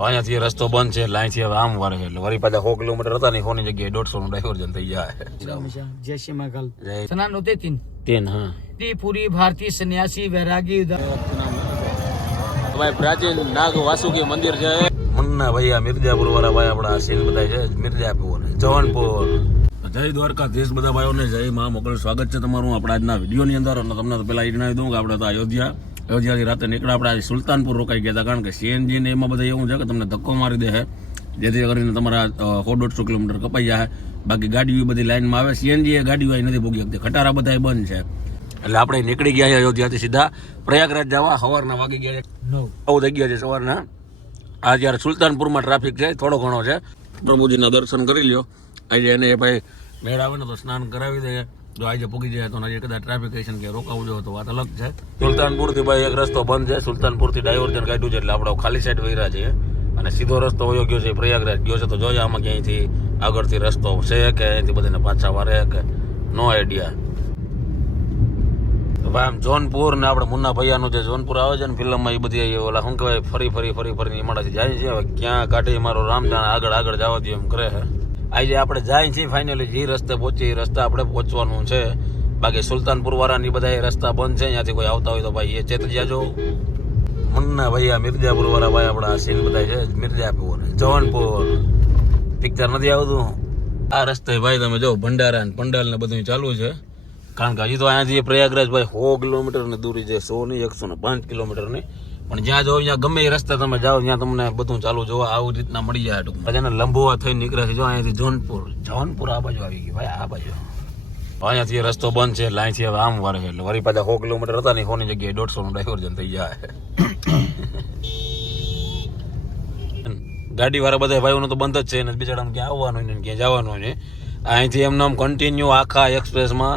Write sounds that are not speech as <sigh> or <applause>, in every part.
અહીંયાથી રસ્તો બંધ છે એટલે અહીંથી હવે આમ વારે એટલે વળી પાછા સો કિલોમીટર હતા ને સોની જગ્યાએ દોઢસો નું ડાયવર્જન થઈ જાય. જય શ્રી મગલ સના નો તેતીન તેન. હા. ત્રિપુરી ભારતી સન્યાસી વૈરાગી ભાઈ પ્રાચીન નાગ વાસુકી મંદિર છે. મન્ના ભાઈ આ મિર્જાપુર વાળા ભાઈ આપણા સીન બધા છે મિર્જાપુર જવાનપુર. જય દ્વારકા દ્વારકાધીશ બધા ભાઈઓને જય મા મોકલ. સ્વાગત છે તમારું આપણા આજના વિડીયોની અંદર. અને તમને તો પહેલાં જણાવી દઉં કે આપણે તો અયોધ્યા. અયોધ્યાથી રાતે નીકળ્યા. આપણે આજે સુલતાનપુર રોકાઈ ગયા હતા. કારણ કે સીએનજી ને એમાં બધા એવું છે કે તમને ધક્કો મારી દે છે. જેથી કરીને તમારા સો દોઢસો કિલોમીટર કપાઈ જાય. બાકી ગાડીઓ બધી લાઈનમાં આવે. સીએનજી એ ગાડીઓ નથી ભોગી શકતી. ખટારા બધા બંધ છે. એટલે આપણે નીકળી ગયા છે અયોધ્યાથી સીધા. પ્રયાગરાજ જવા. સવારના વાગી ગયા છે. બહુ થઈ ગયા છે સવારના. આ જ્યારે સુલતાનપુરમાં ટ્રાફિક છે થોડો ઘણો છે. પ્રભુજીના દર્શન કરી લ્યો. આજે એને ભાઈ મેળ આવે ને તો સ્નાન કરાવી દે. જો આજે પૂગી જાય તો આજે કદાચ ટ્રાફિક સ્ટેશન કે રોકાવું જોઈએ તો વાત અલગ છે. સુલતાનપુરથી ભાઈ એક રસ્તો બંધ છે. સુલતાનપુરથી ડાયવર્જન કાઢ્યું છે એટલે આપણે ખાલી સાઈડ વહીરા છે અને સીધો રસ્તો વયો ગયો છે પ્રયાગરાજ. ગયો છે તો જોઈએ આમાં ક્યાંયથી આગળથી રસ્તો છે કે અહીંથી બધાને પાછા વારે કે નો આઈડિયા ભાઈ આમ જોનપુર ને આપણે મુન્ના ભૈયાનું જે જોનપુર આવે છે ને ફિલ્મમાં એ બધી ઓલા શું કહેવાય, ફરી ફરી ફરી ફરી એમાંથી જાય છે. હવે ક્યાં કાઢી મારો રામ જાણે આગળ આગળ જવા દે એમ કરે છે. આજે આપણે જાય છીએ ફાઇનલી જે રસ્તે પહોંચીએ એ રસ્તા આપણે પહોંચવાનું છે. બાકી સુલતાનપુર વાળાની બધા એ રસ્તા બંધ છે અહીંયાથી કોઈ આવતા હોય તો ભાઈ એ ચેતરી જાજો મુન્ના આ મિર્જાપુર વાળા ભાઈ આપણા સીન બધા છે મિર્જાપુર જવાનપુર. પિક્ચર નથી આવતું? આ રસ્તે ભાઈ તમે જો, ભંડારા ને પંડાલ ને બધું ચાલુ છે. કારણ કે હજી તો અહીંયાથી પ્રયાગરાજ ભાઈ સો કિલોમીટરની દૂરી છે, સો ની એકસો ને પાંચ કિલોમીટરની પણ જ્યાં જાઓ ત્યાં ગમે એ રસ્તા તમે જાઓ, ત્યાં તમને બધું ચાલુ જોવા આવું રીતના મળી જાય ટૂંકમાં. જેને લંબોવા થઈને નીકળે છે. જો અહીંયાથી જોનપુર. જોનપુર આ બાજુ આવી ગયું. ભાઈ, આ બાજુ. અહીંયાથી રસ્તો બંધ છે એટલે અહીંથી હવે આમ વારે એટલે વળી પાછા સો કિલોમીટર હતા ને સોની જગ્યાએ દોઢસો નું ડાયવર્જન થઈ જાય. ગાડી વાળા બધા ભાઈઓનું તો બંધ જ છે. ને બિચારા ક્યાં આવવાનું ને ક્યાં જવાનું ને અહીંથી એમને આમ કન્ટિન્યુ આખા એક્સપ્રેસમાં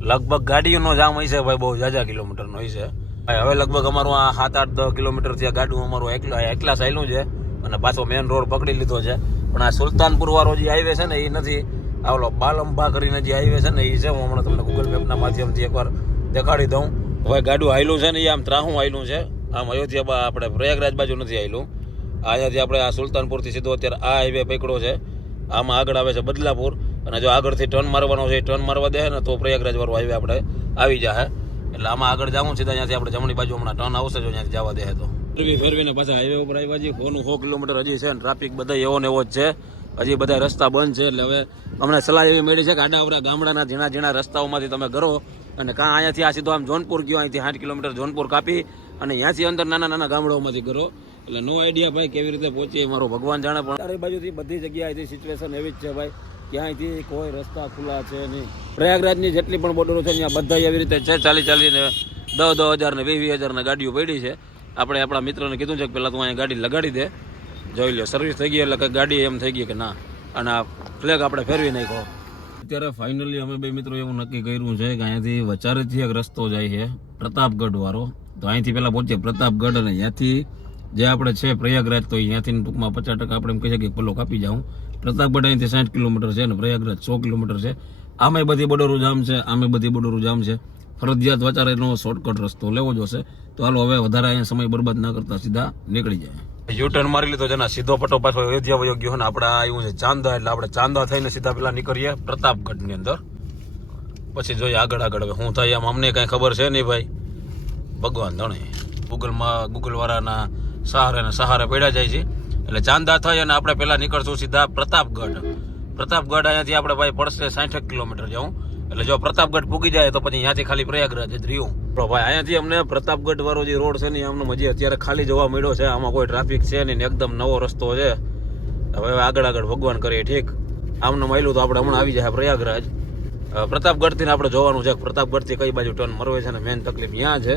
લગભગ ગાડીઓનો જામ હશે ભાઈ, બહુ જાજા કિલોમીટરનો હશે હવે લગભગ અમારું આ સાત આઠ દસ કિલોમીટરથી આ ગાડું અમારું એકલા એકલા સાયલું છે અને પાછો મેન રોડ પકડી લીધો છે. પણ આ સુલતાનપુર વાળો જે હાઈવે છે ને, એ નથી. આ ઓલો બાલંબા કરીને જે હાઈવે છે ને, એ છે, હું હમણાં તમને ગૂગલ મેપના માધ્યમથી એકવાર દેખાડી દઉં. હવે ગાડું હાયલું છે ને એ આમ ત્રાહું હાયલું છે. આમ અયોધ્યા આપણે પ્રયાગરાજ બાજુ નથી હાયલું. અહીંયાથી આપણે આ સુલતાનપુરથી સીધો અત્યારે આ હાઈવે પકડો છે. આમાં આગળ આવે છે બદલાપુર. અને જો આગળથી ટર્ન મારવાનો છે ટર્ન મારવા દે ને, તો પ્રયાગરાજ વાળો હાઈવે આપણે આવી જાય એટલે આમાં આગળ જાવું સીધા ત્યાંથી આપણે જમણી બાજુ હમણાં ટર્ન આવશે જો ત્યાંથી જવા દે તો. ફેરવી ફેરવીને પાછા હાઈવે ઉપર આવ્યા છીએ. સોનું સો કિલોમીટર હજી છે ટ્રાફિક બધા એવો ને એવો જ છે. હજી બધા રસ્તા બંધ છે એટલે હવે અમને સલાહ એવી મળી છે કે આડા આવડા ગામડાના ઝીણા ઝીણા રસ્તાઓમાંથી તમે કરો અને કાં અહીંયાથી આ સીધો આમ જોનપુર ગયો અહીંથી આઠ કિલોમીટર જોનપુર કાપી અને અહીંયાથી અંદર નાના નાના ગામડાઓમાંથી કરો એટલે નો આઈડિયા ભાઈ કેવી રીતે પહોંચીએ મારો ભગવાન જાણે પણ ચારે બાજુથી બધી જગ્યાએથી સિચ્યુએશન એવી જ છે ભાઈ. ક્યાંયથી કોઈ રસ્તા ખુલ્લા છે નહીં. પ્રયાગરાજની જેટલી પણ બોર્ડરો છે ત્યાં બધા એવી રીતે છે. ચાલી ચાલીને દસ દસ હજાર ને વીસ વીસ હજારના ગાડીઓ પડી છે. આપણે આપણા મિત્રોને કીધું છે કે પહેલાં તું અહીંયા ગાડી લગાડી દે. જોઈ લો સર્વિસ થઈ ગઈ એટલે કે ગાડી એમ થઈ ગઈ કે ના. અને આ ફ્લેગ આપણે ફેરવી નાખ્યો. અત્યારે ફાઇનલી અમે બે મિત્રો એવું નક્કી કર્યું છે કે અહીંયાથી વચારેથી એક રસ્તો જાય છે, પ્રતાપગઢ વાળો. તો અહીંથી પહેલાં પહોંચીએ પ્રતાપગઢ અને ત્યાંથી જે આપણે છે પ્રયાગરાજ, તો અહીંયાથી ટૂંકમાં પચાસ ટકા આપણે એમ કહી શકીએ પલ્લો કાપી જાઉં. પ્રતાપગઢ અહીંથી સાઠ કિલોમીટર છે અને પ્રયાગરાજ સો કિલોમીટર છે. આમે બધી બડોરું જામ છે આમે બધી બડોરું જામ છે. ફરજિયાત વચારેનો શોર્ટકટ રસ્તો લેવો જોશે. તો હાલો હવે વધારે અહીંયા સમય બરબાદ ના કરતા સીધા નીકળી જાય. યુટર્ન મારી લીધો છે સીધો પટો પાછો અયોધ્યા વયો ગયો ને, આપણે આવ્યું છે, ચાંદા, એટલે આપણે ચાંદા થઈને સીધા પેલા નીકળીએ પ્રતાપગઢની અંદર. પછી જોઈએ આગળ આગળ હવે શું થાય એમ અમને કઈ ખબર છે નહીં ભાઈ. ભગવાન જાણે, ગૂગલમાં ગૂગલ વાળાના સહારે ને સહારે પડ્યા જાય છે. એટલે ચાંદા થઈ અને આપણે પહેલાં નીકળશું સીધા પ્રતાપગઢ. પ્રતાપગઢ અહીંયાથી આપણે ભાઈ પડશે સાઠ કિલોમીટર જવું. એટલે જો પ્રતાપગઢ પૂગી જાય તો પછી અહીંયાથી ખાલી પ્રયાગરાજ જ રહ્યું. તો ભાઈ અહીંયાથી અમને પ્રતાપગઢ વાળો જે રોડ છે ને અમને હજી અત્યારે ખાલી જોવા મળ્યો છે. આમાં કોઈ ટ્રાફિક છે નહીં એકદમ નવો રસ્તો છે. હવે આગળ આગળ ભગવાન કરીએ ઠીક. આમને મળ્યું તો આપણે હમણાં આવી જાય પ્રયાગરાજ. પ્રતાપગઢથી આપણે જોવાનું છે કે પ્રતાપગઢ કઈ બાજુ ટર્ન મરવે છે ને મેન તકલીફ ત્યાં છે.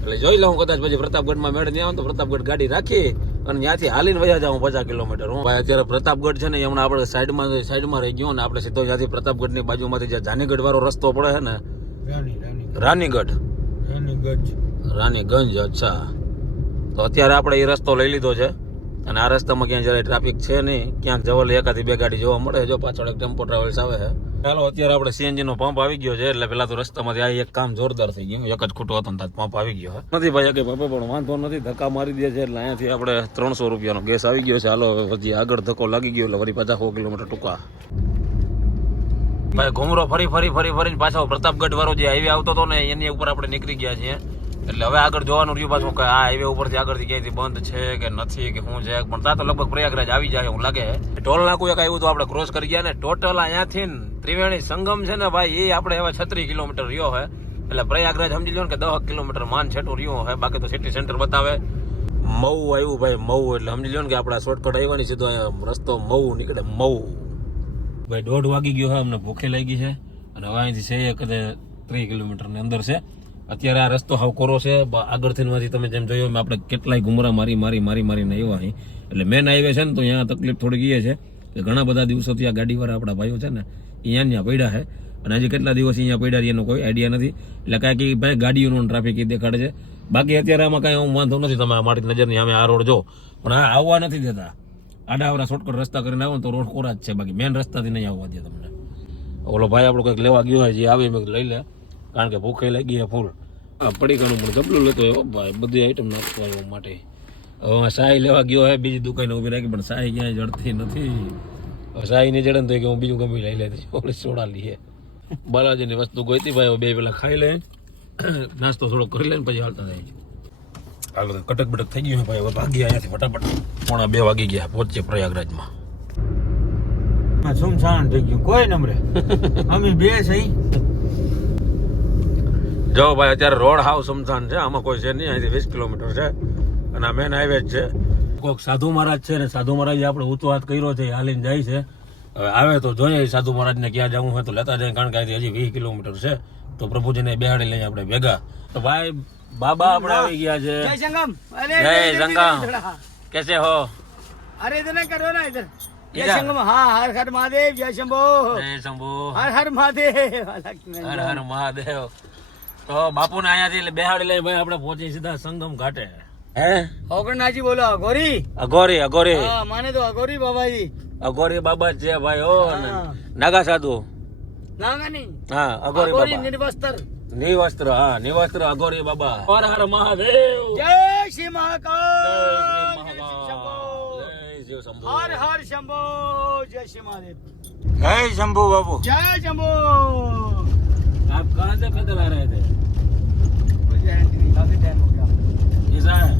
એટલે જોઈ લઉં કદાચ પછી પ્રતાપગઢમાં મેળ નહીં આવે તો પ્રતાપગઢ ગાડી રાખી. અને ત્યાંથી હાલીને વયા જાઉં પચાસ કિલોમીટર. હું ભાઈ અત્યારે પ્રતાપગઢ છે ને હમણાં આપણે સાઈડમાં સાઈડમાં રહી ગયો ને આપણે સીધો ત્યાંથી પ્રતાપગઢની બાજુમાંથી જે જાનીગઢ વાળો રસ્તો પડે છે ને રાનીગઢ રાનીગંજ અચ્છા. તો અત્યારે આપણે એ રસ્તો લઈ લીધો છે અને આ રસ્તામાં ક્યાં જરાય ટ્રાફિક છે નહીં. ક્યાંક જવાલે એકાદી બે ગાડી જોવા મળે જો પાછળ એક ટેમ્પો ટ્રાવેલ્સ આવે છે. ચાલો, અત્યારે આપણે સીએનજી નો પંપ આવી ગયો છે, એટલે પેલા તો રસ્તામાંથી આ એક કામ જોરદાર થઈ ગયું. એક જ ખૂટો હતો ને પંપ આવી ગયો. નથી ભાઈ કે પંપે પણ વાંધો નથી, ધક્કા મારી દે છે, એટલે અહીંયાથી આપણે ત્રણસો રૂપિયાનો ગેસ આવી ગયો છે. હાલો, હજી આગળ ધક્કો લાગી ગયો, એટલે વળી પચાસ કિલોમીટર ટૂંકા. ભાઈ, ઘુમરો ફરી ફરી ફરી, ફરીને પાછો પ્રતાપગઢ વાળો જે હાઈવે આવતો હતો ને, એની ઉપર આપણે નીકળી ગયા છીએ. એટલે હવે આગળ જોવાનું રહ્યું પાછું કે આ હાઈવે ઉપરથી આગળથી ક્યાંયથી બંધ છે કે નથી કે શું છે. પણ ત્યાં તો લગભગ પ્રયાગરાજ આવી જાય એવું લાગે. ટોલ નાકું એક આવ્યું તો આપણે ક્રોસ કરી ગયા ને ટોટલ અહીંયાથી ત્રિવેણી સંગમ છે ને ભાઈ, એ આપણે હવે છત્રીસ કિલોમીટર રહ્યો હે. એટલે પ્રયાગરાજ સમજી લો ને કે દસ કિલોમીટર માન છેટું રહ્યું છે બાકી તો સિટી સેન્ટર બતાવે. મઉ આવ્યું ભાઈ, મઉ. એટલે સમજી લો ને કે આપણા શોર્ટકટ આવ્યા સીધો રસ્તો મઉ નીકળે, મઉ. ભાઈ દોઢ વાગી ગયો હે, અમને ભૂખે લાગી છે. અને હવે અહીંથી છે એક ત્રીસ કિલોમીટરની અંદર છે. અત્યારે આ રસ્તો હાવ કોરો છે. આગળથી માંથી તમે જેમ જોયો એમ આપણે કેટલાય ઘુમરા મારી મારી મારી, મારીને આવ્યા અહીં. એટલે મેન હાઈવે છે ને, તો અહીંયા તકલીફ થોડી ગઈ છે કે ઘણા બધા દિવસોથી આ ગાડીવાળા આપણા ભાઈઓ છે ને, અહીંયા ત્યાં પડ્યા છે. અને હજી કેટલા દિવસ અહીંયા પડ્યા છે એનો કોઈ આઈડિયા નથી. એટલે કાંઈ કે ભાઈ ગાડીઓનો ટ્રાફિક એ દેખાડે છે. બાકી અત્યારે આમાં કાંઈ હું વાંધો નથી તમે મારી નજરની અમે આ રોડ જો. પણ આ આવવા નથી દેતા. આડા આવડા શોર્ટકટ રસ્તા કરીને આવો તો રોડ કોરા જ છે. બાકી મેન રસ્તાથી નહીં આવવા દે તમને. ઓલો ભાઈ આપણો કંઈક લેવા ગયો હોય જે આવે મેં લઈ લે. કારણ કે ભૂખે લાગી છે ફૂલ. આ પડીકાનું પણ ગબલું લેતો હોય ભાઈ બધી આઈટમ નાખવા એવા માટે. હવે સાઈ લેવા ગયો હોય બીજી દુકાને ઊભી રાખી પણ સાઈ ક્યાંય જડતી નથી. હવે સાઈ ને જડે ને તો કે હું બીજું ગમે લઈ લેતી. ઓલી સોડા લઈએ બાલાજીની વસ્તુ ગોઈતી ભાઈ હવે બે પેલા ખાઈ લે. નાસ્તો થોડો કરી લે ને પછી હાલતા જાય. હાલો કટક બટક થઈ ગયું છે ભાઈ હવે ભાગી અહીંયાથી ફટાફટ. પોણા બે વાગી ગયા પહોંચીએ પ્રયાગરાજમાં. સુમસાન થઈ ગયું. કોઈ નમરે <laughs> અમે બે સહી જાઓ ભાઈ અત્યારે રોડ હાવ સમસાન છે આમાં કોઈ છે નહીં અહીંથી વીસ કિલોમીટર છે. અને આ મેન હાઈવે છે. કોઈક સાધુ મહારાજ છે ને સાધુ મહારાજ આપણે ઉતવાત કર્યો છે હાલીને જાય છે. હવે આવે તો જોઈએ સાધુ મહારાજ ને ક્યાં જવું હોય તો લેતા જાય કારણ કે અહીંથી હજી વીસ કિલોમીટર છે. તો પ્રભુજીને બેહાડી લઈએ આપણે ભેગા. તો ભાઈ બાબા આપણે આવી ગયા છે. જય સંગમ કેસે હો? અરે ઇધર કરો ના ઇધર. હા હર હર મહાદેવ જય શંભો. જય શંભો. હર હર મહાદેવ. હર હર મહાદેવ. તો બાપુને અહીંયાથી એટલે બેહાડી લઈ ભાઈ આપડે પહોંચી સીધા સંગમ ઘાટે. હે? ઓગણનાજી બોલો અઘોરી? અઘોરી અઘોરી. હા માને તો અઘોરી બાબાજી. અઘોરી બાબા જે ભાઈ ઓ નાગા સાધુ. નાગા હા અઘોરી બાબા. નિર્વસ્ત્ર. નિવસ્ત્ર હા નિવસ્ત્ર અઘોરી બાબા. હર હર મહાદેવ. જય શ્રી મહાકાલ. હર હર શંભો. જય શ્રી મહાદેવ. જય શંભુ બાપુ. જય શંભુ. आप कहाँ से पैदल आ रहे थे? काफ़ी टाइम हो गया। ऐसा है?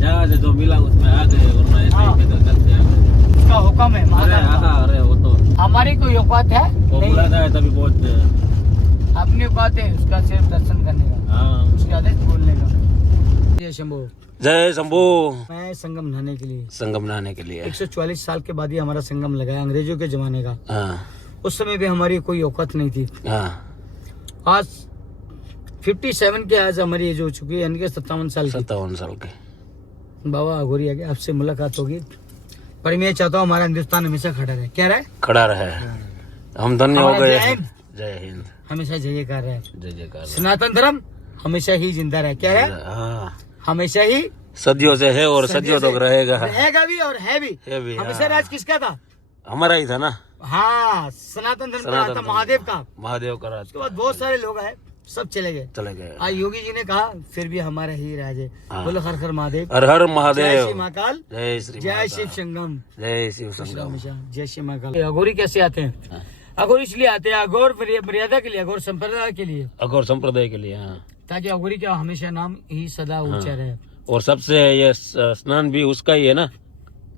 जहाँ से जो मिला उसमें आ गए वरना ऐसे ही। पैदल चलते उसका हुक्म है अरे हाँ अरे वो तो। हमारी कोई औकात है? वो बुलाता है तभी पहुँचते हैं। अपनी औकात है उसका सिर्फ़ दर्शन करने का। हाँ। उसकी आदत बोलने का। जय शंभो। जय शंभू। मैं संगम नहाने के लिए। संगम नहाने के लिए। 144 साल के बाद ही हमारा संगम लगा है अंग्रेज़ों के जमाने का। हाँ। उस समय भी हमारी कोई औकात नहीं थी। हाँ। आज 57 के आज हमारी एज हो चुकी है यानी कि सत्तावन साल सत्तावन साल के। बाबा अघोरी आगे आपसे मुलाकात होगी। पर मैं चाहता हूँ हमारा हिंदुस्तान हमेशा खड़ा रहे। क्या रहे खड़ा रहे। हम धन्य हो गए। जय हिंद। हमेशा जय जयकार रहे। जय जयकार सनातन धर्म हमेशा ही ज़िंदा रहे। क्या रहे हाँ? हमेशा ही सदियों से है और सदियों तक रहेगा। रहेगा भी और है भी। है भी, हमेशा हाँ। राज किसका था? हमारा ही था ना? हाँ सनातन धर्म का सनातन था महादेव का। महादेव का राज उसके बाद बहुत सारे लोग आए सब चले गए। चले गए। आज योगी जी ने कहा फिर भी हमारा ही राज है। हाँ। बोलो हर हर महादेव। हर हर महादेव। जय श्री महाकाल। जय श्री जय शिव संगम। जय शिव संगम। जय श्री महाकाल। अघोरी कैसे आते हैं? हाँ। अघोरी इसलिए आते हैं अघोर मर्यादा के लिए अघोर संप्रदाय के लिए। अघोर संप्रदाय के लिए हाँ। ताकि अघोरी का हमेशा नाम ही सदा ऊँचा रहे। और सबसे ये स्नान भी उसका ही है ना?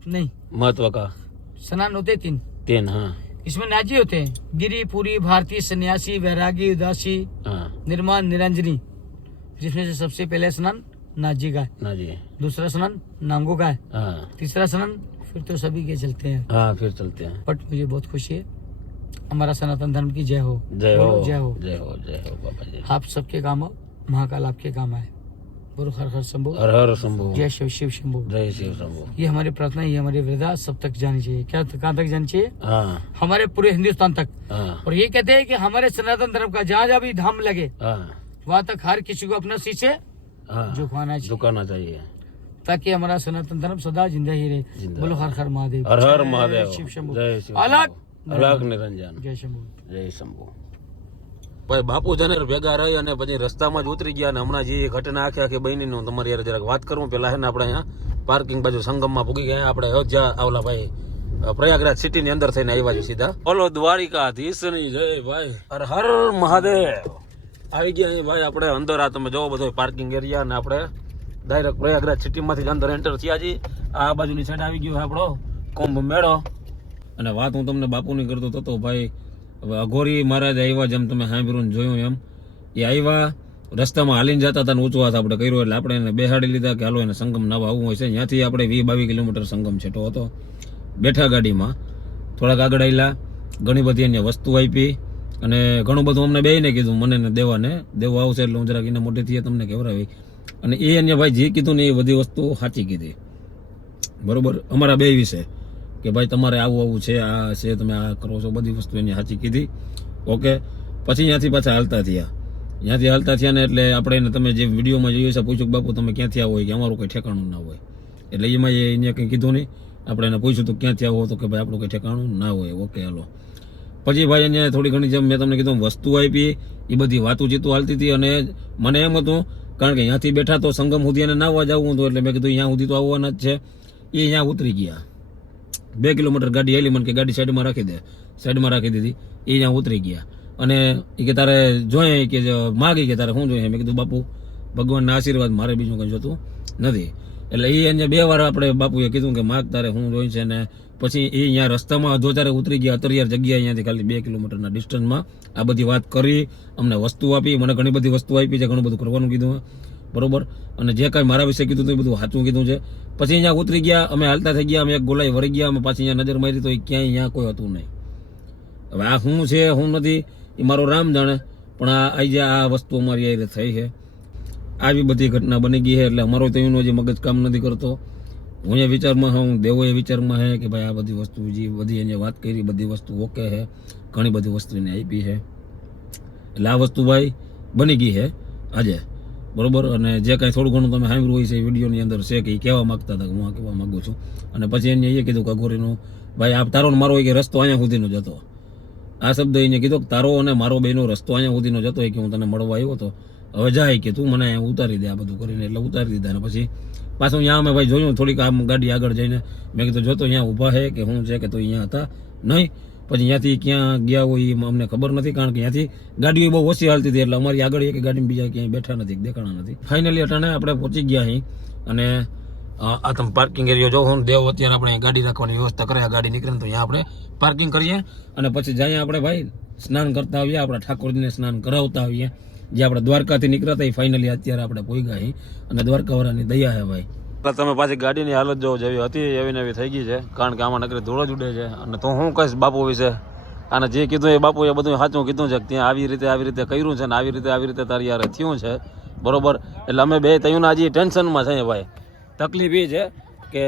नहीं। महत्व का। स्नान होते तीन। तीन हाँ। इसमें नाजी होते हैं। गिरी पूरी भारतीय सन्यासी वैरागी उदासी हाँ। निर्माण निरंजनी। जिसमें से सबसे पहले स्नान नाजी का है। दूसरा स्नान नांगो का है। हाँ। तीसरा स्नान फिर तो सभी के चलते हैं। हाँ फिर चलते हैं। बट मुझे बहुत खुशी है। हमारा सनातन धर्म की जय हो। जय हो। जय हो। जय हो जय हो बाबा जी। आप सबके काम हो। महाकाल आपके काम आए। बोलो हर हर शंभु हर हर शंभु जय शिव शिव शंभु। जय शिव शंभु। ये हमारी प्रार्थना ये हमारी वृद्धा सब तक जानी चाहिए। क्या कहाँ तक जानी चाहिए? हाँ। हमारे पूरे हिंदुस्तान तक। हाँ। और ये कहते हैं कि हमारे सनातन धर्म का जहाँ जहाँ भी धाम लगे हाँ। वहाँ तक हर किसी को अपना शीशे झुकाना झुकाना चाहिए। ताकि हमारा सनातन धर्म सदा ज़िंदा ही रहे। बोलो हर हर महादेव। हर हर महादेव। शिव शंभु। अलग अलग निरंजन। जय शंभु। जय शंभु। ભાઈ બાપુ જને ભેગા રહી અને પછી રસ્તામાં જ ઉતરી ગયા અને હમણાં જે ઘટના આખી આખી બની હું તમારી યાર જરાક વાત કરું પેલા હે ને આપણે અહીંયા પાર્કિંગ બાજુ સંગમમાં પૂગી ગયા આપણે અયોધ્યા આવલા ભાઈ પ્રયાગરાજ સિટી ની અંદર થઈને આવ્યા છે સીધા. બોલો દ્વારિકાધીશની જય ભાઈ. હર હર મહાદેવ. આવી ગયા અહીં ભાઈ આપણે અંદર આ તમે જોવો બધો પાર્કિંગ એરિયા અને આપણે ડાયરેક્ટ પ્રયાગરાજ સિટીમાંથી જ અંદર એન્ટર થયા છીએ. આ બાજુની સાઈડ આવી ગયો આપણો કુંભ મેળો. અને વાત હું તમને બાપુની કરતો હતો ભાઈ હવે અઘોરી મહારાજ આવ્યા જેમ તમે સાંભળ્યું જોયું એમ. એ આવ્યા, રસ્તામાં હાલીને જતા હતા ઊંચો હાથ આપણે કર્યો એટલે આપણે એને બેહાડી લીધા કે હાલો એને સંગમ નવા આવવું હોય છે. ત્યાંથી આપણે વીસ બાવીસ કિલોમીટર સંગમ છેટો હતો. બેઠા ગાડીમાં, થોડાક આગળ આવેલા ઘણી બધી એને વસ્તુ આપી અને ઘણું બધું અમને બેને કીધું, મને ને દેવાને, દેવો આવશે એટલે હું જરાક એને મોટેથી તમને કહેવરાવી. અને એ એને ભાઈ જે કીધું ને એ બધી વસ્તુ સાચી કીધી. બરોબર? અમારા બે વિશે. કે ભાઈ તમારે આવું આવું છે, આ છે, તમે આ કરો છો, બધી વસ્તુ એની સાચી કીધી. ઓકે? પછી ત્યાંથી પાછા હાલતા થયા. ત્યાંથી હાલતા થયા ને એટલે આપણે એને તમે જે વિડીયોમાં જોયું છે પૂછ્યું કે બાપુ, તમે ક્યાંથી આવો? કે અમારું કંઈ ઠેકાણું ના હોય. એટલે એમાં એ એને કંઈ કીધું નહીં. આપણે એને પૂછ્યું તો ક્યાંથી આવો તો કે ભાઈ આપણું કંઈ ઠેકાણું ના હોય. Okay, hello. પછી ભાઈ એને થોડી ઘણી જેમ મેં તમને કીધું વસ્તુ આપી, એ બધી વાતું ચીતું હાલતી હતી અને મને એમ હતું, કારણ કે અહીંયાથી બેઠા તો સંગમ સુધી એને નાવા જવું હતું, એટલે મેં કીધું અહીંયા સુધી તો આવવાના જ છે. એ અહીંયા ઉતરી ગયા. બે કિલોમીટર ગાડી હેલી મને કે ગાડી સાઈડમાં રાખી દે. સાઈડમાં રાખી દીધી. એ ત્યાં ઉતરી ગયા. અને એ કે તારે જોઈએ કે માગી કે તારે શું જોઈએ મેં કીધું, બાપુ, ભગવાનના આશીર્વાદ, મારે બીજું કંઈ જોતું નથી. એટલે એ એને બે વાર આપણે બાપુએ કીધું કે, માગ તારે શું જોઈ છે ને? પછી એ અહીંયા રસ્તામાં અધો ચારે ઉતરી ગયા, અતરિયાર જગ્યા અહીંયાથી ખાલી બે કિલોમીટરના ડિસ્ટન્સમાં આ બધી વાત કરી, અમને વસ્તુ આપી, મને ઘણી બધી વસ્તુ આપી છે, ઘણું બધું કરવાનું કીધું. બરોબર? અને જે કાંઈ મારા વિશે કીધું હતું એ બધું સાચું કીધું છે. પછી અહીંયા ઉતરી ગયા, અમે હાલતા થઈ ગયા, અમે એક ગોલાઈ વળી ગયા, અમે પાછી અહીંયા નજર મારી તો એ ક્યાંય અહીંયા કોઈ હતું નહીં. હવે આ શું છે શું નથી, એ મારો રામ જાણે, પણ આ આ જે આ વસ્તુ અમારી આ રીતે થઈ છે. આવી બધી ઘટના બની ગઈ છે, એટલે અમારો તો એનો જે મગજ કામ નથી કરતો. હું એ વિચારમાં હું દેવો એ વિચારમાં હે કે ભાઈ આ બધી વસ્તુ જે બધી એને વાત કરી, બધી વસ્તુ ઓકે છે, ઘણી બધી વસ્તુ એને આપી છે. એટલે આ વસ્તુ ભાઈ બની ગઈ છે આજે. બરોબર? અને જે કાંઈ થોડું ઘણું તમે સાંભળ્યું હોય છે એ વિડીયોની અંદર છે કે એ કહેવા માંગતા હતા કે હું આ કહેવા માંગુ છું. અને પછી એને એ કીધું કે અઘોરીનું, ભાઈ આ તારો મારો એ કે રસ્તો અહીંયા સુધીનો જતો આ શબ્દ એને કીધો કે, તારો અને મારો બેનો રસ્તો અહીંયા સુધીનો જતો હોય કે હું તને મળવા આવ્યો હતો. હવે જાય કે તું મને અહીંયા ઉતારી દે આ બધું કરીને. એટલે ઉતારી દીધા અને પછી પાછું અહીંયા અમે ભાઈ જોયું, થોડીક આમ ગાડી આગળ જઈને મેં કીધું જોતો અહીંયા ઊભા છે કે શું છે કે તો અહીંયા હતા નહીં પછી અહીંયાથી ક્યાં ગયા હોય એ અમને ખબર નથી, કારણ કે અહીંયાથી ગાડીઓ બહુ ઓછી હાલતી હતી, એટલે અમારી આગળ એક ગાડી બીજા ક્યાંય બેઠા નથી, દેખાણા નથી. ફાઇનલી અટાણે આપણે પહોંચી ગયા અહીં અને આ તમે પાર્કિંગ એરિયો જો હું દેવ અત્યારે આપણે ગાડી રાખવાની વ્યવસ્થા કરે, આ ગાડી નીકળે તો અહીંયા આપણે પાર્કિંગ કરીએ અને પછી જઈએ આપણે ભાઈ, સ્નાન કરતા આવીએ, આપણા ઠાકોરજીને સ્નાન કરાવતા આવીએ. જે આપણે દ્વારકાથી નીકળ્યા હતા એ ફાઇનલી અત્યારે આપણે પોઈ ગયા અને દ્વારકાવાળાની દયા હે ભાઈ. તમે પાછી ગાડીની હાલત જો જેવી હતી એવી ને એવી થઈ ગઈ છે. કારણ કે આમાં નકરી ધૂળો જ ઉડે છે. અને તો હું કહીશ બાપુ વિશે? અને જે કીધું એ બાપુએ બધું સાચું કીધું છે કે ત્યાં આવી રીતે આવી રીતે કર્યું છે ને આવી રીતે આવી રીતે તારી યારે થયું છે. બરોબર? એટલે અમે બે તયું હજી ટેન્શનમાં છે ભાઈ. તકલીફ એ છે કે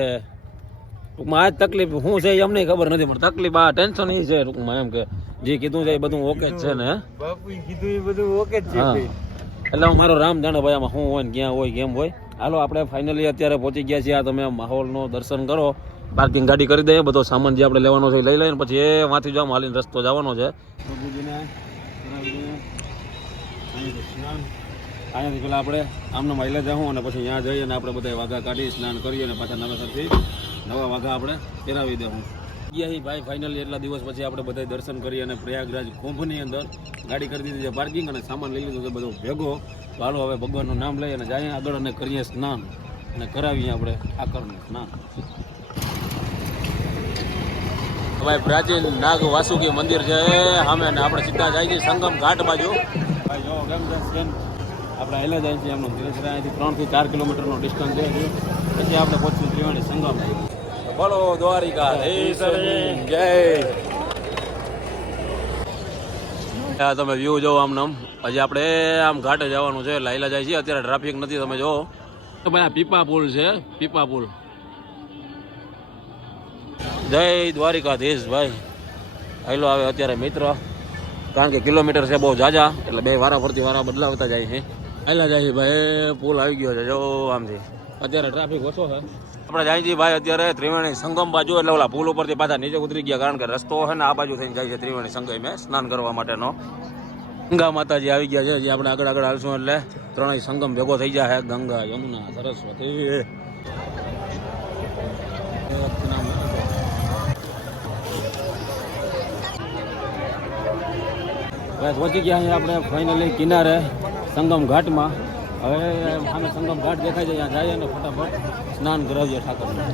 ટૂંકમાં આ તકલીફ શું છે એ અમને ખબર નથી પણ તકલીફ આ ટેન્શન એ છે ટૂંકમાં એમ કે જે કીધું છે એ બધું ઓકે જ છે ને બાપુ કીધું એ બધું ઓકે જ હા. એટલે હું મારો રામ જાણે ભાઈ આમાં શું હોય ને ક્યાં હોય કેમ હોય. હાલો આપણે ફાઇનલી અત્યારે પહોંચી ગયા છીએ. આ તમે માહોલનો દર્શન કરો. પાર્કિંગ ગાડી કરી દઈએ બધો સામાન જે આપણે લેવાનો છે એ લઈ લઈને પછી એ માંથી જો આમ હાલીને રસ્તો જવાનો છે. અહીંયાથી પેલા આપણે આમને મહિલા જાઉં અને પછી ત્યાં જઈએ અને આપણે બધા વાઘા કાઢી સ્નાન કરીએ અને પાછા નવેસરથી નવા વાઘા આપણે પહેરાવી દેવું ગયા ભાઈ ફાઇનલી એટલા દિવસ પછી આપણે બધા દર્શન કરી અને પ્રયાગરાજ કુંભની અંદર ગાડી કરી દીધી છે પાર્કિંગ અને સામાન લઈ લીધો છે બધો ભેગો. તો હવે ભગવાનનું નામ લઈ અને જાય આગળ અને કરીએ સ્નાન. અને કરાવીએ આપણે આકરનું સ્નાન. ભાઈ પ્રાચીન નાગ વાસુકી મંદિર છે. સામે આપણે સીધા જાય છીએ સંગમ ઘાટ બાજુ. ભાઈ જો કેમ છે આપણે હેલા જાય છે એમનું ધીરે ધીરે અહીંથી ત્રણથી ચાર કિલોમીટરનો ડિસ્ટન્સ છે પછી આપણે પહોંચ્યું ત્રિવેણી સંગમ. બોલો દ્વારિકા જય. આ તમે વ્યૂ જોવો આમ નામ હજી આપણે આમ ઘાટે જવાનું છે લાઈલા જાય છે. અત્યારે ટ્રાફિક નથી, તમે જોવો. તો ભાઈ આ પીપા પુલ છે, પીપા પુલ. જય દ્વારિકાધીશ ભાઈ. આયલો આવે અત્યારે મિત્ર. કારણ કે કિલોમીટર છે બહુ જાજા, એટલે બે વારા ફરતી વારા બદલાવતા જાય છે. આયલા જાય છે ભાઈ, પુલ આવી ગયો છે, જો આમથી. અત્યારે ટ્રાફિક ઓછો છે. આપણે જાણીજી ભાઈ અત્યારે ત્રિવેણી સંગમ બાજુ, એટલે ઓલા પુલ ઉપરથી પાછા નીચે ઉતરી ગયા, કારણ કે રસ્તો છે ને આ બાજુ થઈને જાય છે ત્રિવેણી સંગમે સ્નાન કરવા માટેનો. ગંગા માતાજી આવી ગયા છે જે આપણે આગળ આગળ હાલશું, એટલે ત્રણેય સંગમ ભેગો થઈ જાય ગંગા, યમુના, સરસ્વતી. પહોંચી ગયા અહીંયા આપણે ફાઇનલી કિનારે સંગમ ઘાટમાં. હવે સામે સંગમ ઘાટ દેખાય છે ત્યાં જઈએ અને ફટાફટ સ્નાન કરાવીએ ઠાકરને.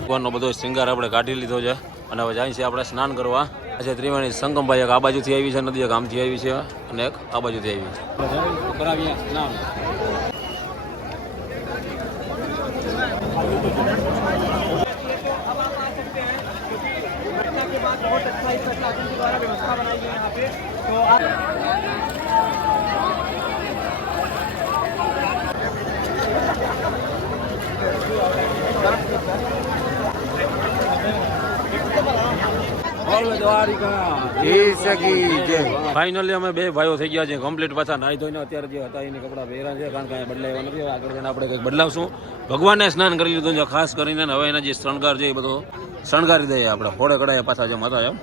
ભગવાનનો બધો શિંગાર આપણે કાઢી લીધો છે. અને હવે જાય છે આપણે સ્નાન કરવા. આજે ત્રિવેણી સંગમભાઈ એક આ બાજુથી આવી છે નદી એક આમથી આવી છે અને એક આ બાજુથી આવી છે. કરાવીએ સ્નાન. ફાઇનલી અમે બે ભાઈઓ થઈ ગયા છે કમ્પ્લીટ પાછા નાઈ ધોઈને અત્યારે જે હતા એને કપડા પહેર્યા છે, કારણ કે અહીંયા નથી આગળ જઈને આપણે કંઈક બદલાવશું. ભગવાનને સ્નાન કરી લીધું છે, ખાસ કરીને હવે એના જે શણગાર છે એ બધો શણગારી દઈએ આપણે. હોળે કડાએ પાછા જેમ હતા એમ.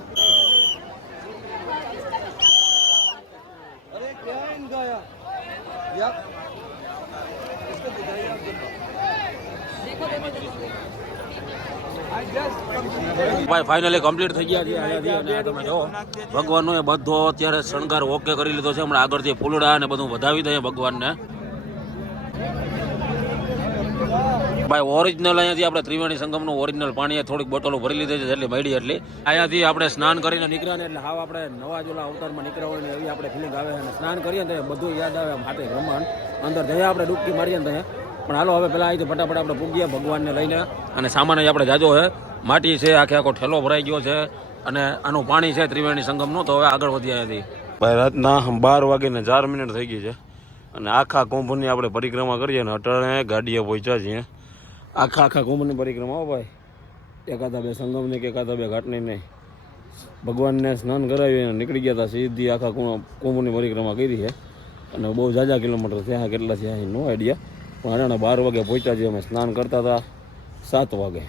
ભાઈ ફાઇનલી કમ્પ્લીટ થઈ ગયા છે ભગવાનનો એ બધો અત્યારે શણગાર ઓકે કરી લીધો છે. હમણાં આગળથી ફૂલડા અને બધું વધાવી દઈએ ભગવાનને. ભાઈ ઓરિજિનલ અહીંયાથી આપણે ત્રિવેણી સંગમનું ઓરિજિનલ પાણી થોડીક બોટલો ભરી લીધી છે, જેટલી મળી એટલી. અહીંયાથી આપણે સ્નાન કરીને નીકળ્યા ને એટલે હાવ આપણે નવા જોલા અવતારમાં નીકળ્યા હોય ને એવી આપણે ફિલિંગ આવે અને સ્નાન કરીએ ને બધું યાદ આવે માટે બ્રહ્માંડ અંદર જઈએ આપણે, ડૂબકી મારીએ ને પણ હાલો, હવે પેલા અહીંથી ફટાફટ આપણે પૂગીએ ભગવાનને લઈને. અને સામાન આપણે જાજો છે માટી છે, આખે આખો ઠેલો ભરાઈ ગયો છે અને આનું પાણી છે ત્રિવેણી સંગમનું, તો હવે આગળ વધ્યા ભાઈ, રાતના બાર વાગીને ચાર મિનિટ થઈ ગઈ છે અને આખા કુંભની આપણે પરિક્રમા કરીએ ને અટાણે ગાડીએ પહોંચ્યા છીએ. આખા આખા કુંભની પરિક્રમા ભાઈ. એકાદા બે સંગમની કે એકાદા બે ઘાટની નહીં ભગવાનને સ્નાન કરાવી અને નીકળી ગયા હતા સીધી આખા કુંભ કુંભની પરિક્રમા કરી છે. અને બહુ જાજા કિલોમીટર થયા, કેટલા થયા નો આઈડિયા પણ અટાણે બાર વાગે પહોંચ્યા છીએ, અમે સ્નાન કરતા હતા સાત વાગે.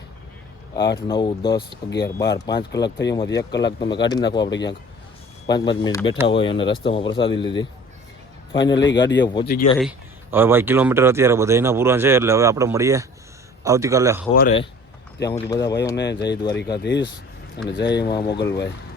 આઠ, નવ, દસ, અગિયાર, બાર, પાંચ કલાક થઈ એમાંથી એક કલાક તમે કાઢી નાખો આપણે ક્યાંક. પાંચ પાંચ મિનિટ બેઠા હોય અને રસ્તામાં પ્રસાદી લીધી. ફાઇનલી ગાડીએ પહોંચી ગયા છે. હવે ભાઈ કિલોમીટર અત્યારે બધા એના પૂરા છે, એટલે હવે આપણે મળીએ આવતીકાલે સવારે. ત્યાં સુધી બધા ભાઈઓને જય દ્વારિકાધીશ અને જય મા મોગલભાઈ.